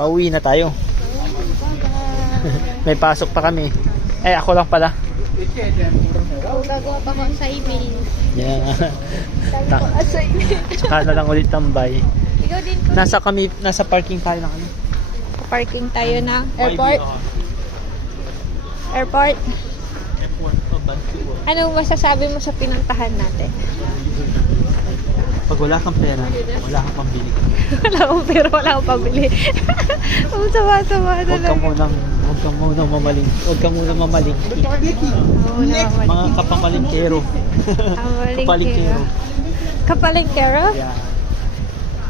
Pauwi na tayo. May pasok pa kami. Eh, ako lang pala. Gagawa pa ko sa email. Yeah. Sabi ko, assignment. Saka na lang ulit tambay. Ikaw din po. Nasa parking tayo ng ano? Parking tayo ng airport. Airport. Airport of Vancouver. Anong masasabi mo sa pinuntahan natin? Pag wala kang pera, wala kang pambili. Wala akong pera, wala akong pabili. Ang sama-sama Huwag kang munang mamaling. Huwag kang munang mamaling. Mga kapamalingkero. Kapalingkero. Kapalingkero? Yeah.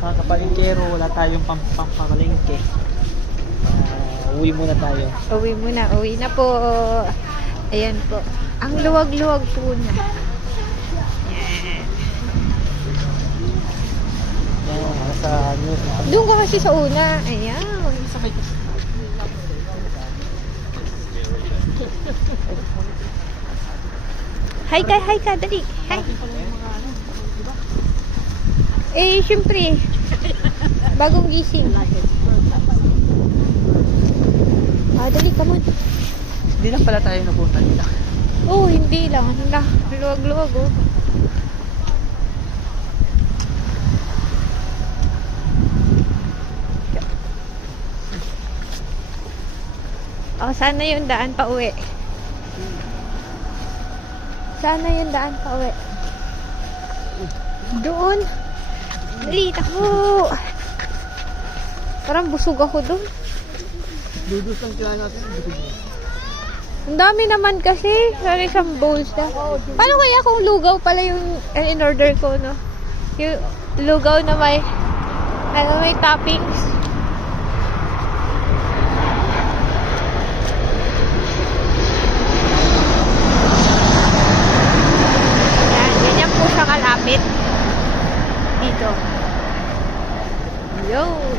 Mga kapalingkero, wala tayong pampamalingke. Uwi muna tayo. Uwi na po. Ayan po. Ang luwag-luwag po na. Sa news. Doon ka kasi sa una. Ayan. Hi ka, dali. Hi. Eh, syempre. Bagong gising. Dali, come on. Hindi lang pala tayo napunta nila. Oh, hindi lang. Luwag-luwag, oh. Oh, sana yung daan pa uwi. Doon. Dali, takbo. Parang busog ako doon. Dudus lang kaya natin. Ang dami naman kasi. Sorry, isang bowls na. Paano kaya kung lugaw pala yung in-order ko, no? Yung lugaw na may toppings. Ganyan po siya kalapit. Dito. Yun.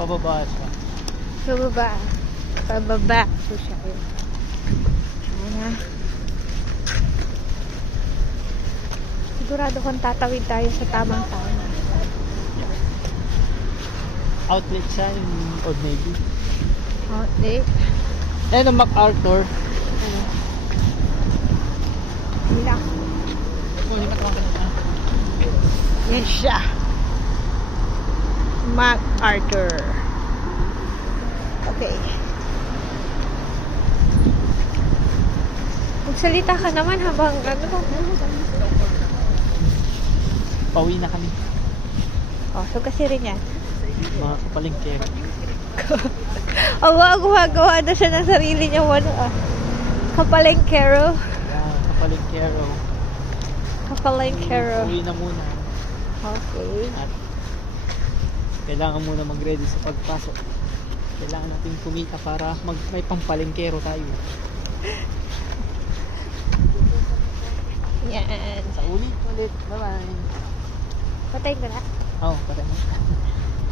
Pababa siya. Pababa po siya. Ayan na. Sigurado kung tatawid tayo sa tamang tama. Outlet siya yung Old Navy. Outlet. Ayun ang MacArthur. Hila. Yan siya. MacArthur. Okay. Magsalita ka naman habang ano. Pauwi na kami. Oh, so kasi rin yan. Mga kapalingkero. Gumagawa na siya ng sarili niya. Kapalengkero. Yeah, kapalingkero. Kapalengkero. Uwi na muna. Okay. At kailangan muna mag-ready sa pagpasok. Kailangan natin kumita para may pampalengkero tayo. Yan. Sa ulit. Bye-bye. Patay ko na. Oo, patay mo.